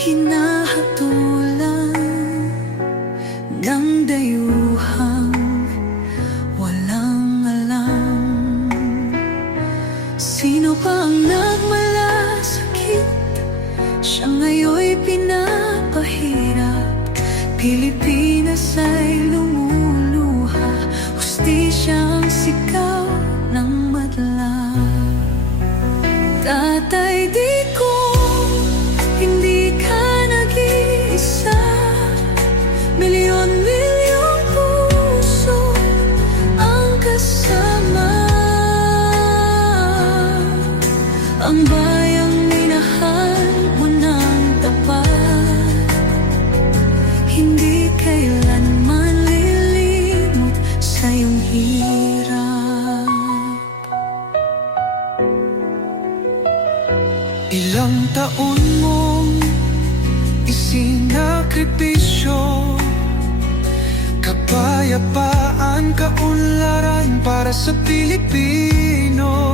hinahatulan ng dayuhang walang alam. Sino pa ang nagmalasakit? Siya ngayon'y pinapahirap. Pilipinas ay lumuluha, hustisya ang sigaw ng madla. Tatay, di ko hindi ka nag-iisa. Milyon-milyong puso ang kasama. Ang bayang minahal mo ng tapat, hindi kailanman lilimot sa iyong hirap. Ilang taon mong isinakripisyo, kapayapaan, kaunlaran para sa Pilipino.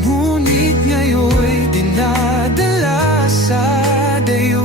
Ngunit ngayon'y dinadala sa dayo